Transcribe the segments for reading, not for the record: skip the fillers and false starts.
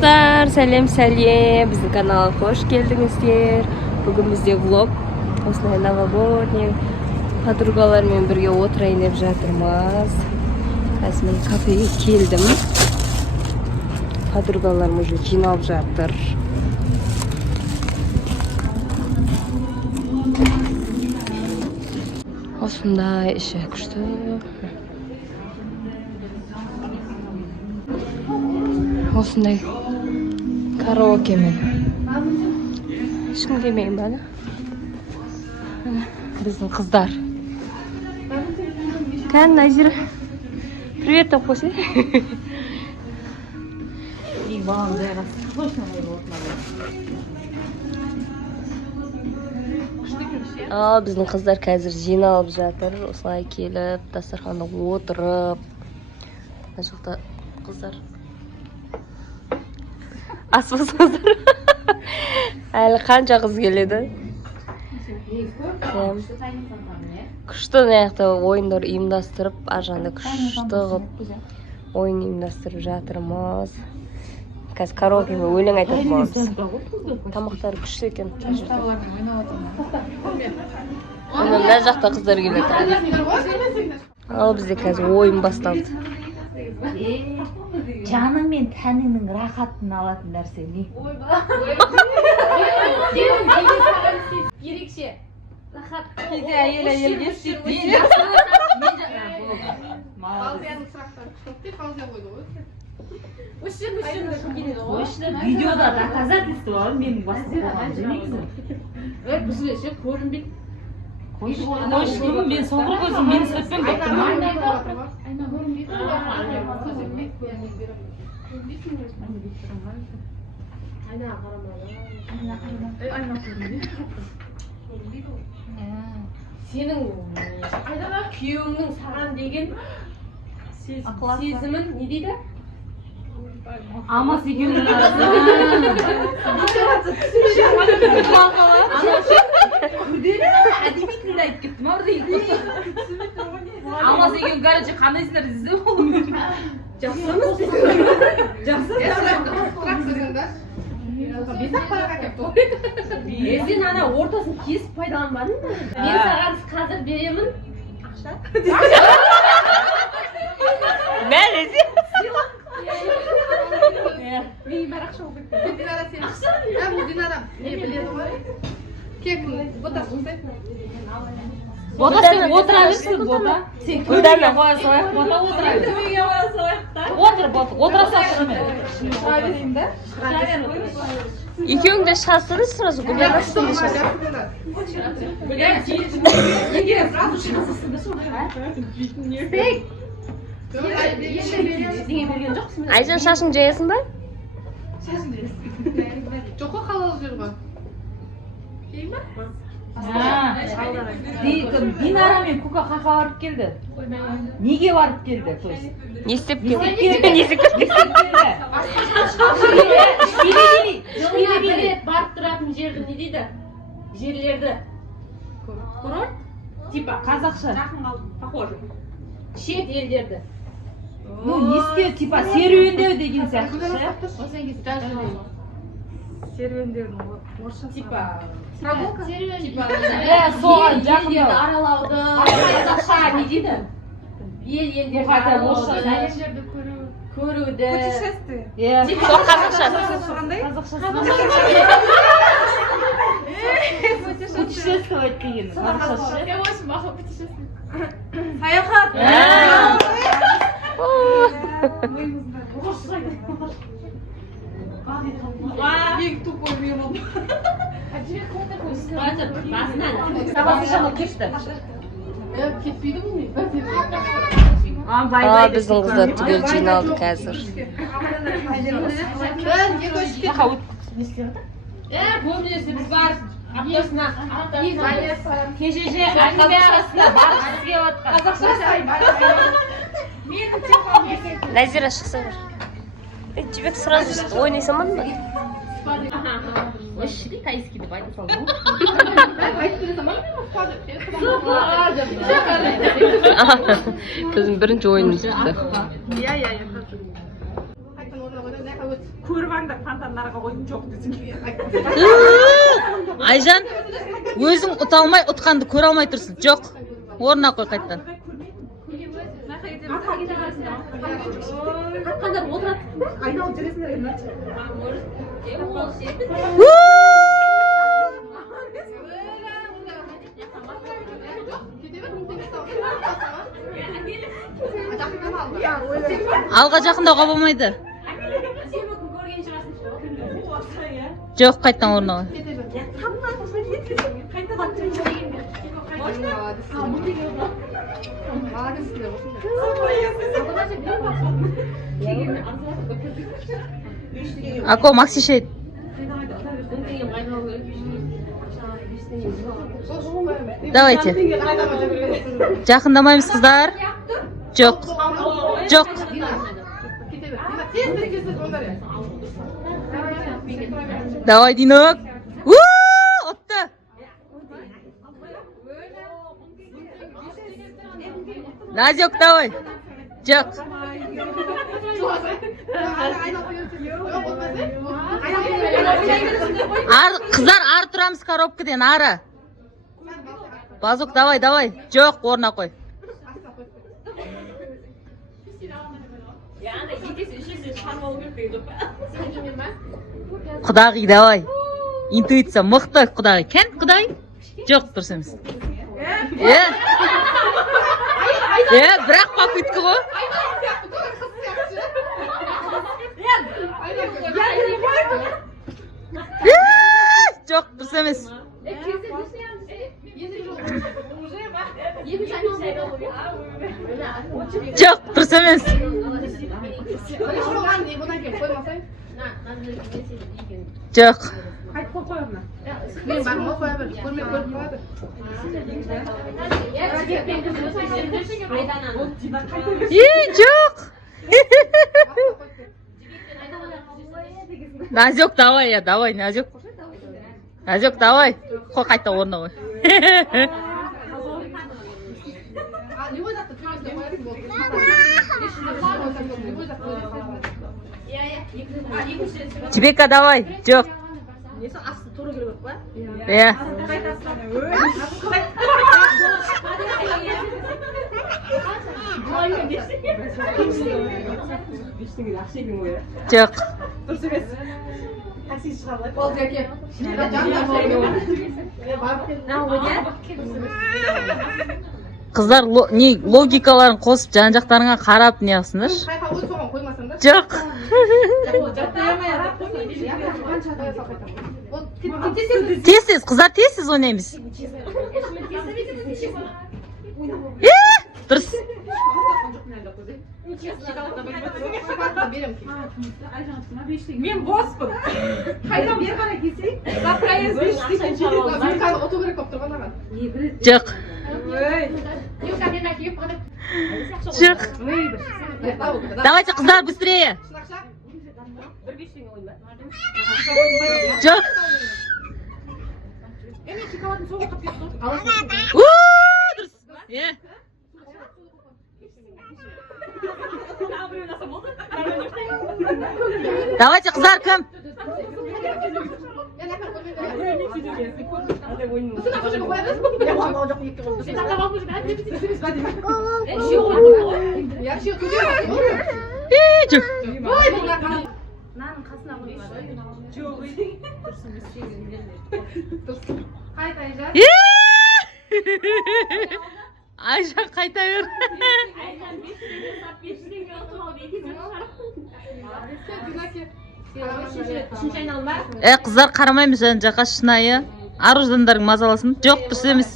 Dostlar, сәлем. Біздің каналға қош келдіңіздер. Бүгін бізде влог. Осындай новогодний подругалармен бірге отырайын деп жатырмыз. Қазір мен кафеге келдім. Подругаларым уже жиналып жатыр. Осындай іші күшті. Осындай караоке мен. Ешкім келмейін ба? Біздің қыздар. Кән, Назира. Привет деп қойсы. Біздің қыздар қазір жиналып жатыр. Осылай келіп, дастарханда отырып. Мына жақта қыздар. Асбасыңыздар. Әлі қанша қыз келеді? Күшті наяқты ойындар ұйымдастырып, ажанда күшті ғып ойын ұйымдастырып жатырмыз. Қазір караокеме өлең айтатын боламыз. Тамақтары күшті екен. Мына жақта қыздар келеді. Ал бізде қазір ойын басталды. Жаның мен тәніңнің рахатын алатын нәрсе не? Ерекше. Рахат. Кейде әйел естейді. Фаузияның сұрақтары күшті. Фаузия қойды ғой. Видеода доказательство бар, менің басым болған демейсің. Біз ше көрінбейді. Қойшым, мен соңғы көзім, мен сөзбен көптім. Айна көрінбейді. Айна қарамады. Айна көрінбейді. Сенің күйеуіңнің саған деген сезімін не дейді? Амас екеуінің арасында. Әдеби тілді айтып кеттім, ұрды еді. Амас екеуің короче қандайсыңдар десе болу. Жақсымыз дейді. Жақсы. Сен ана ортасын кесіп пайдаланбадың ба? Мен саған қазір беремін. Ақша? Мәлізе? Мен бәрі ақша болып кетті. Динара сен. Ақша? Бұл Динара. Не біледі ғой? Кек, бота сұқсайды. Бота сен отыра берсің, бота. Сен көмеге қоя салайық, бота отыра берсің. Көмеге қоя салайық та. Отыр, бота. Отыра салсырымен. Шыға берейін да? Екеуің де шасыры сразу губернатор де шасыры. Егер сразу шасырсын да сол. Стейк. Ештеңе берген жоқсың. Айжан шашың жаясың ба? Шашын жаясың. Жоқ қой халал жер ғой. Кейін ба? Динара мен Кука қақа барып келді. Неге барып келді? Не істеп келді? Білет барып тұратын жерді не дейді? Жерлерді. Курорт? Типа Қазақша. жақын қалды. Похоже. Шет елдерді. Ну, не істеу, типа серуендеу деген сияқты ше. Серуендеудің орысшасы. Типа прогулка? Типа соған жақын елдерді аралауды. Қазақша не дейді? Елдерді аралауды. Елдерді көруді. Путешествие. Сол қазақша. Путешествовать деген қазақша. Я очень мало путешествую. Саяхат. Ең тупой мен болдым. Сабасыншаны кетті. Кетпейді бұл не? Біздің қыздар түгел жиналды қазір. Көбінесе біз бар аптасына Кешеше әңгіме арасында барып сізге отқан. Назира шықса бір. Жібек сразу ойнай салмадың ба? Вообще тайский деп айтып салдым. Біздің бірінші ойынымыз бітті. көріп аңдар фонтандарға қойдың жоқ десің. Айжан, өзің ұта алмай, ұтқанды көре алмай тұрсың. Жоқ, орнына қой қайттан. Қандар отырады. Айналып жүресіңдер енді. Алға жақындауға болмайды. Жоқ, қайттан орнына қой. Ако, Макси шейд. Давайте. Жақындамаймыз, қыздар. Жоқ. Жоқ. Давай, Динок. Отты. Назик, давай. Жоқ. Қыздар, ары тұрамыз коробкаден, ары. Базук, давай, давай. Жоқ, орнына қой. Құдағи, давай. Интуиция мықты, құдағи. Кән, құдағи? Жоқ, дұрыс емес. Бірақ попытка ғой. Жоқ, дұрыс емес. Жоқ, дұрыс емес. Жоқ. Мен бағыма қоя бір, көрмей көріп қоя бір. Жоқ. Назик, давай, давай, Назик. Назик, давай. Қой қайта орнына қой. Любой жақты төресіне қоятын болды. Любой жақты. Жібека, давай. Жоқ. Несі асты тұру керек па? Жоқ. Дұрыс емес. Такси шығарып. Ол жәке. Қыздар логикаларын қосып жан-жақтарыңа қарап не қылсыңдар? Қайқа өз соған қоймасаңдар. Жоқ. Тез-тез, қыздар тез-тез ойнаймыз. Дұрыс. Мен боспын. Қайда бер қарай келсең? Завтра ез бешіктен жетеді. Мен қазір оту керек болып тұрған аған. Жоқ. Жоқ. Давайте, қыздар, быстрее. Жоқ. Дұрыс. Давайте, қыздар, кім? Жоқ. Айжан қайта бер. Қыздар, қарамаймыз жан-жаққа, шынайы. Аруждандарың мазаласын. Жоқ, дұрыс емес.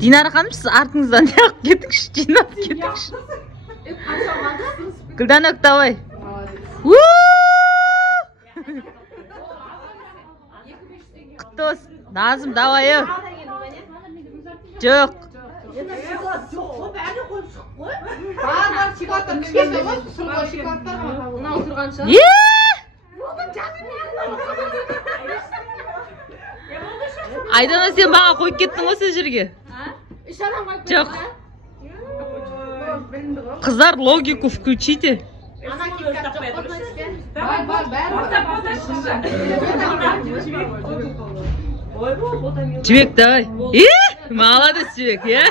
Динара ханым, сіз артыңыздан неғып кетіңізші, жинап кетіңізші. Гүлданок, давай. Құтты болсын. Назым, давай. Жоқ. Айдана, сен маған қойып кеттің ғой сол жерге. Жоқ. Қыздар, логику включите. Бар, бәрі бар. Жібек давай. Молодец, Жібек, иә?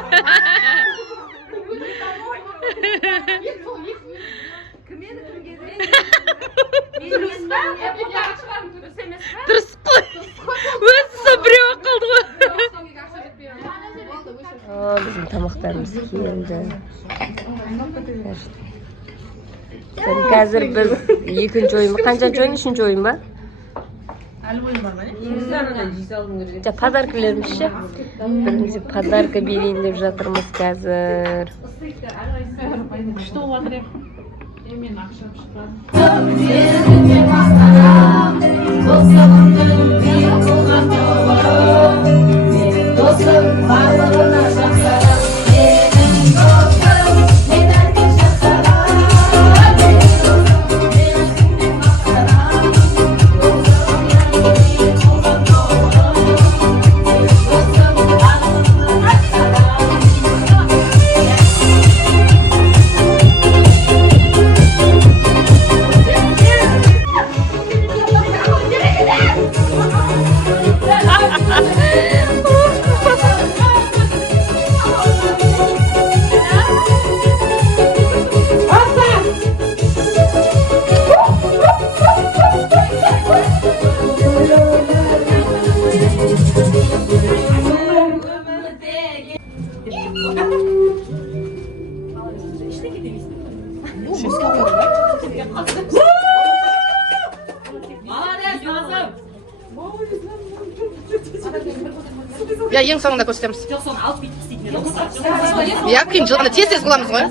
Дұрыс қой. Өзі сол біреу қалды ғой. Bizim тамақтарымыз келді. Қазір біз екінші ойын ба? Қаншаншы ойын? Үшінші ойын ба? Подаркаларымыз ше. Бірімізге подарка берейін деп жатырмыз қазір. Күшті болатыр ем. Мен ақшам шықпадым. Я ең соңында көрсетеміз. Жоқ, соны алып бүйтіп істейтін еді. Я қиын жылғанда тез қыламыз ғой.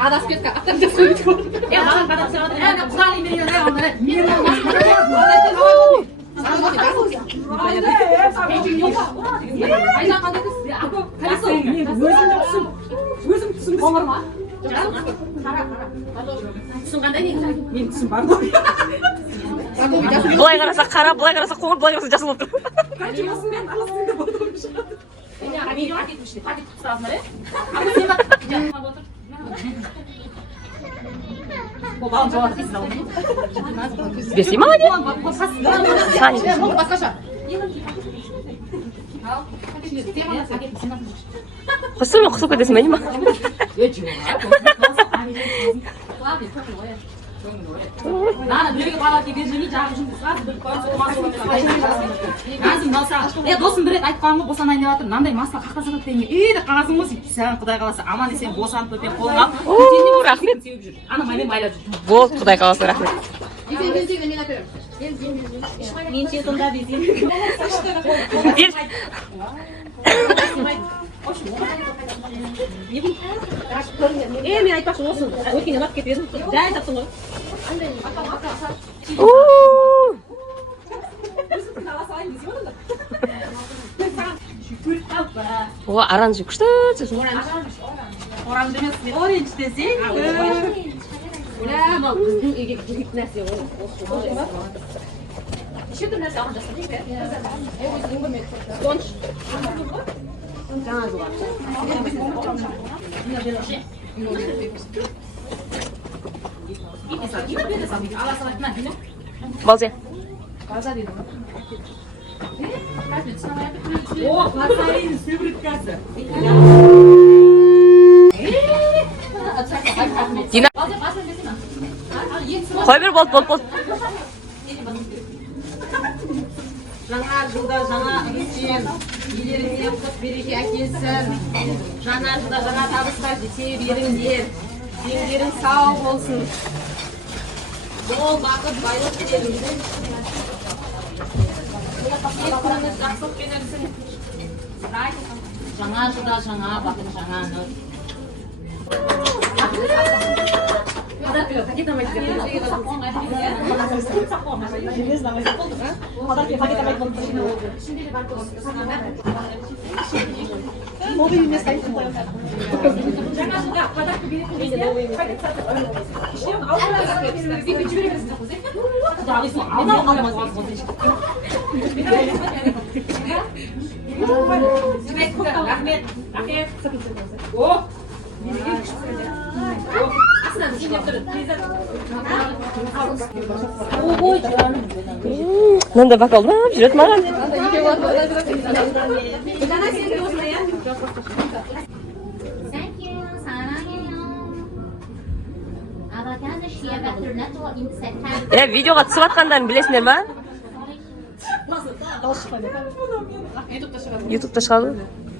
Адасып кетті, аттан деп қойып отыр. Маған қарап сұрады. Құдайым берген Былай қараса қара, былай қараса қоңыр, былай қараса жасыл болып тұр. Бесей молодец. Басқаша. Құсымен құсып кетесің бе не ма? 나는 너에게 받았기 때문에 작은 жұмысқа бір досым бір рет айтып қалған ғой босанайын деп жатыр мынандай маска қаққа салады деген деп қалғансың ғой сен құдай қаласа аман есен босанып өтем қолыңа алып рахмет ана маймен байлап жүр болды құдай қаласа рахмет мен сен сонда десем мен айтпақшы осы өткенде ұнап кетіп едім дәл айтыпсың ғой о оранжи күшті оранж емес оранж десең мынау біздің үйге керек нәрсе ғой неше түрлі нәрсе алған жасқа дейік балзе о қазайын сібіріткасы Дина қой бер болды жаңа жылда жаңа үміттен үйлеріңе құт береке әкелсін жаңа жылда жаңа табыстар жете беріңдер дендерің сау болсын мол бақыт байлық тілеріңдер күніңіз жақсылықпен өтсін жаңа жылда жаңа бақыт жаңа нұр Nanda bakalım ne yapıyorsun Maran? Thank you. 사랑해요. 아바타는 시야가 들나도 인색한 Videoga түсіп жатқандарын білесіңдер ма? Ютубта шығады.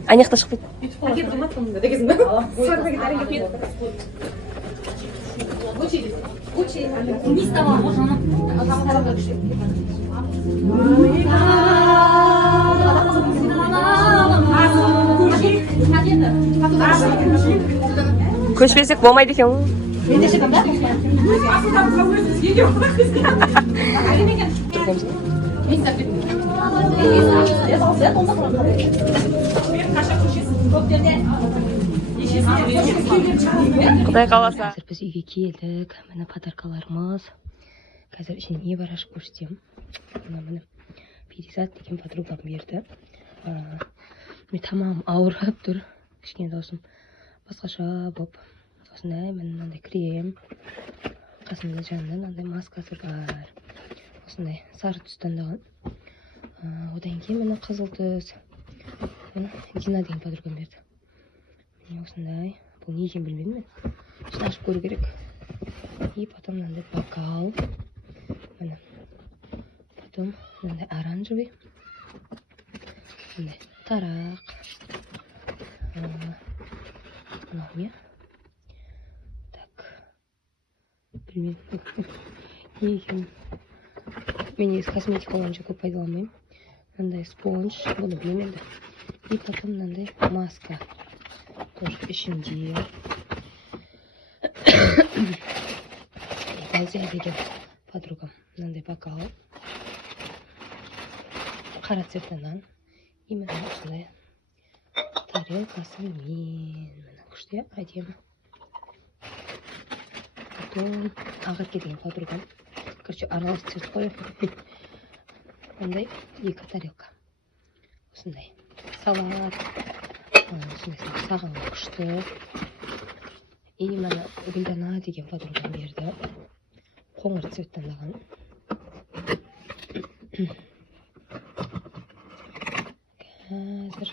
Анаяқта шықпайды. Көшпесек болмайды екен ғой. Құдай қаласа. Қазір біз үйге келдік. Міне подаркаларымыз. Қазір ішіне не бар ашып көрсетемін. Міне Перизат деген подругам берді. Мен тамағым ауырып тұр. Кішкене даусым басқаша болып. Осындай мынандай крем. Қасында жанында мынандай маскасы бар. Осындай сары түстандаған. Одан кейін міне қызыл түс. Дина деген подругам берді. Міне осындай. Бұл не екенін білмедім мен. Şimdi ашып көру керек. И потом мынандай бокал. Міне. Потом мынандай оранжевый. Мындай тарақ. Мынау не? Так. Білмедім. Не екенін. Мен негізі косметика онша көп пайдаланбаймын. Мынандай спонж. Бұны білемін енді. И потом мынандай маска. Тоже ішінде. Фәузия деген подругам. Мынандай бокал. Қара цветінен. И мына осындай тарелкасымен. Мына күшті әдемі. Потом Ағырке деген подругам. Короче, аралас цвет қой. Мындай екі тарелка. Осындай салат. Осындай саған күшті. И мына Гүлдана деген подругам берді. Қоңыр цветтандаған. Қазір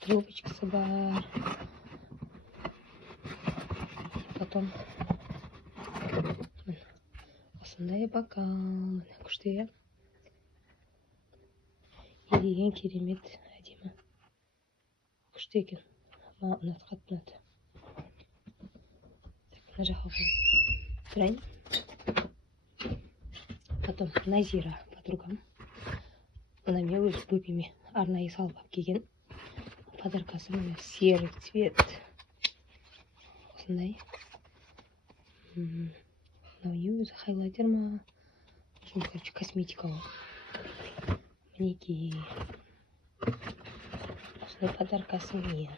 трубочкасы бар. Потом осындай бокал. Мына күшті. И деген керемет әдемі. Күшті екен. Ұнады, қатты ұнады. Мына жаққа тұрайын. Потом Назира подругам. Она мне өз бөпеме арнайы салып алып келген. Подаркасы мына серый цвет. Осындай. Мынау не өзі хайлайтер ма? Короче, косметика ол. Мінекей. Осындай подаркасы мен.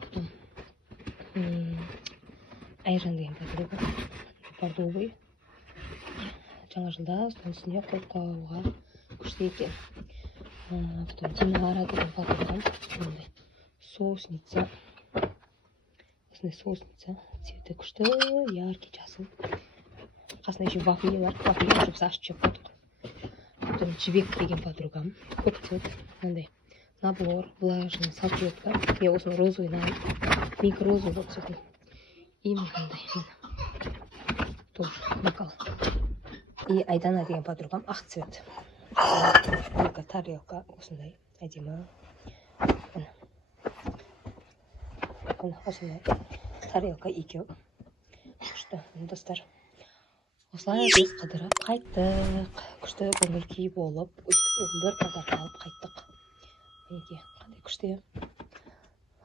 Потом Айжан деген подруга. Бордовый. Жаңа жылда үстіне қойып қоюға күшті екен. Потом Динара деген подругам. Осындай соусница. Осындай соусница. Цветі күшті, яркий, жасыл. Қасында еще вафли бар. Вафли жүріп ашып жеп қойдық. Потом Жібек деген подругам. Көк цвет. Мынандай набор, влажный, салфетка. Я осыны розовый алып. Мик розовый болып цветный. И мынандай. Тоже бокал. И Айдана деген подругам ақ цвет. Только тарелка осындай әдемі. Осындай тарелка екеу. Күшті, достар. Осылай біз қыдырып қайттық. Күшті көңіл күй болып, бір подарка алып қайттық. Мінекей, қандай күшті.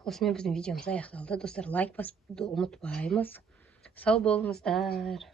Осымен біздің видеомыз аяқталды. Достар, лайк басуды ұмытпаймыз. Sağ болыңыздар.